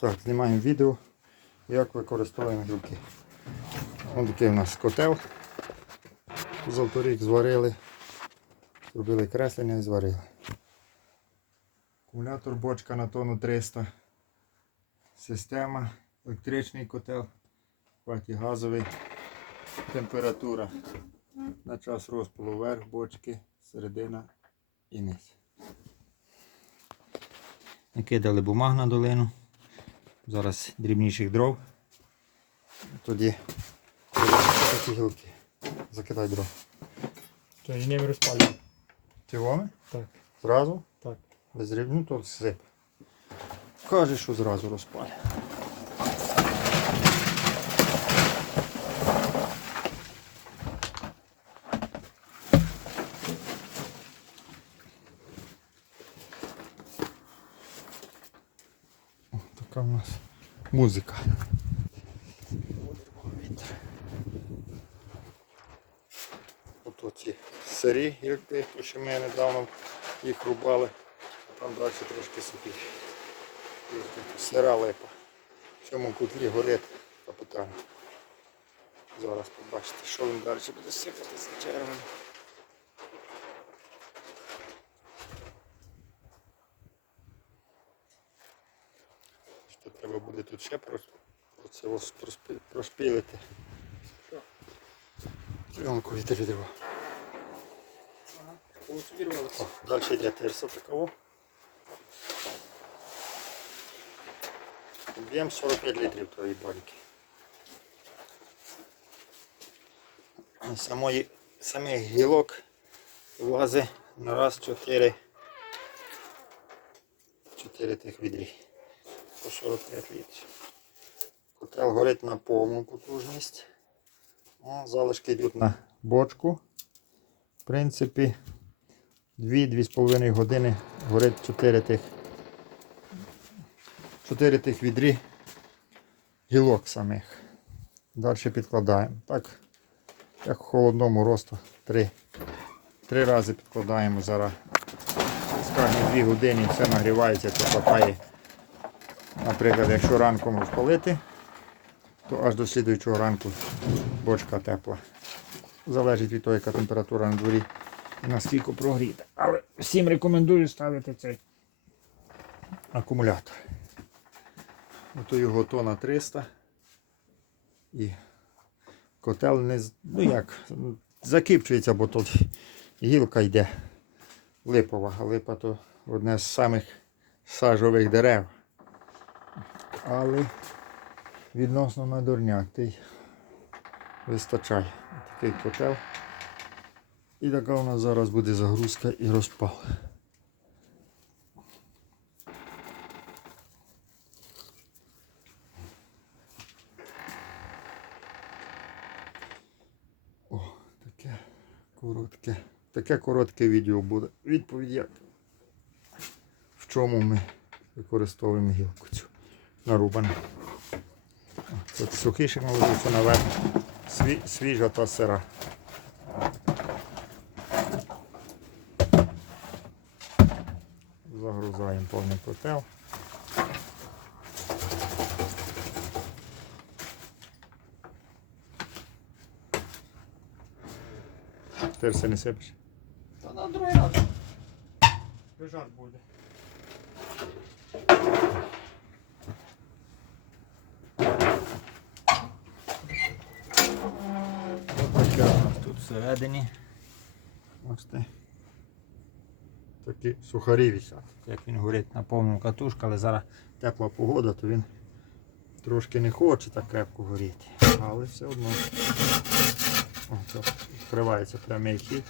Так, знімаємо відео, як використовуємо гілки. Ось такий у нас котел. Позавторік зварили, зробили креслення і зварили. Акумулятор бочка на тонну 300. Система, електричний котел, хваті газовий. Температура на час розпилу вверх бочки, середина і низ. Накидали бумаг на долину. Зараз дрібніших дров. Тоді такі гілки. Закидай дров. То і ними розпалюємо. Ти воми? Так. Зразу? Так. Без дріб... Ну то сип. Каже, що зразу розпалює. Така у нас музика. От оці сирі гілки, то що ми недавно їх рубали, там далі трошки сухі. Сира липа. В цьому кутлі горить капітально. Зараз побачите, що він далі буде сипатися червоно. треба буде тут ще прошпілити. Пленку від відрива. Ага, вирвалося. Далі йде терса такого. Об'єм 45 літрів тої банки. Самої, самих гілок влази на раз 4 4 тих відрій. 145 літрів. Котел горить на повну потужність. Ну, залишки йдуть на бочку. В принципі, 2-2,5 години горить 4 тих 4 тих відрі гілок самих. Далі підкладаємо. Так, як в холодному росту 3 Три рази підкладаємо зараз. Скажімо 2 години, все нагрівається, то хватає. Наприклад, якщо ранком розпалити, то аж до слідуючого ранку бочка тепла. Залежить від того, яка температура на дворі і наскільки прогріта. Але всім рекомендую ставити цей акумулятор. Ото його тона 300. І котел не ну як, закипчується, бо тут гілка йде липова, а липа то одне з самих сажових дерев. Але відносно надурнятий вистачає. Такий котел. І така у нас зараз буде загрузка і розпал. О, таке коротке. Таке коротке відео буде. Відповідь як. В чому ми використовуємо гілку цю нарубану. Тут сухіший молодицю наверх. Сві, свіжа та сира. Загрузаємо повний котел. Тепер все не сипиш. Та на другий раз. Лежак буде. Таке у нас тут всередині. Бачите. Такі сухарі висять. Як він горить на повну катушку, але зараз тепла погода, то він трошки не хоче так крепко горіти. Але все одно. О, відкривається прямий хід.